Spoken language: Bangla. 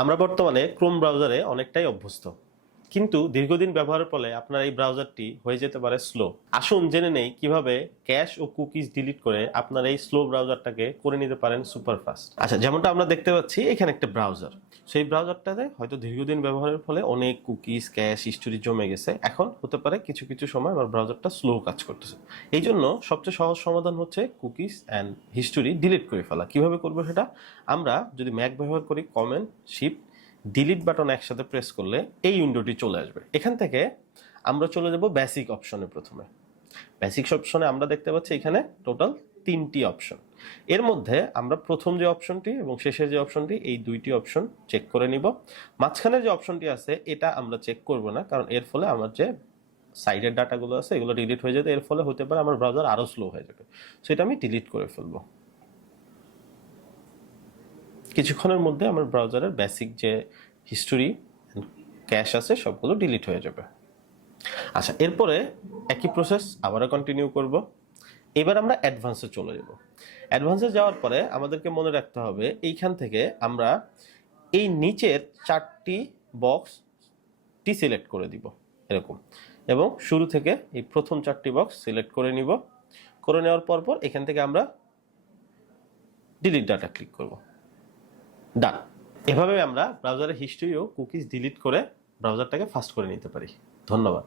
আমরা বর্তমানে ক্রোম ব্রাউজারে অনেকটাই অভ্যস্ত, কিন্তু দীর্ঘদিন ব্যবহারের ফলে আপনার এই ব্রাউজারটি হয়ে যেতে পারে স্লো। আসুন জেনে নেই কিভাবে ক্যাশ ও কুকিজ ডিলিট করে আপনার এই স্লো ব্রাউজারটাকে করে নিতে পারেন সুপার ফাস্ট। আচ্ছা, যেমনটা আমরা দেখতে পাচ্ছি এখানে একটা ব্রাউজার, সেই ব্রাউজারটাতে হয়তো দীর্ঘদিন ব্যবহারের ফলে অনেক কুকিজ, ক্যাশ, হিস্টোরি জমে গেছে। এখন হতে পারে কিছু কিছু সময় আমার ব্রাউজারটা স্লো কাজ করতেছে। এই জন্য সবচেয়ে সহজ সমাধান হচ্ছে কুকিজ অ্যান্ড হিস্টোরি ডিলিট করে ফেলা। কিভাবে করবো সেটা? আমরা যদি ম্যাক ব্যবহার করি, কমেন্ট শিফট ডিলিট বাটন একসাথে প্রেস করলে এই উইন্ডোটি চলে আসবে। এখান থেকে আমরা চলে যাব বেসিক অপশনে। প্রথমে বেসিক অপশনে আমরা দেখতে পাচ্ছি এখানে টোটাল 3টি অপশন। এর মধ্যে আমরা প্রথম যে অপশনটি এবং শেষের যে অপশনটি, এই 2টি অপশন চেক করে নিব। মাঝখানে যে অপশনটি আছে এটা আমরা চেক করব না, কারণ এর ফলে আমার যে সাইডের ডাটাগুলো আছে এগুলো ডিলিট হয়ে যেতে, এর ফলে হতে পারে আমার ব্রাউজার আরো স্লো হয়ে যাবে। সেটা আমি ডিলিট করে ফেলবো। কিছুক্ষণের মধ্যে আমার ব্রাউজারের বেসিক যে হিস্টোরি, ক্যাশ আছে সবগুলো ডিলিট হয়ে যাবে। আচ্ছা, এরপরে একই প্রসেস আবারও কন্টিনিউ করব। এবার আমরা অ্যাডভান্সে চলে যাব। অ্যাডভান্সে যাওয়ার পরে আমাদেরকে মনে রাখতে হবে এইখান থেকে আমরা এই নিচের 4টি বক্সটি সিলেক্ট করে দিব এরকম, এবং শুরু থেকে এই প্রথম 4টি বক্স সিলেক্ট করে নিব। করে নেওয়ার পর এখান থেকে আমরা ডিলিট ডাটা ক্লিক করব। ডান। এভাবে আমরা ব্রাউজারের হিস্ট্রি ও কুকিজ ডিলিট করে ব্রাউজারটাকে ফাস্ট করে নিতে পারি। ধন্যবাদ।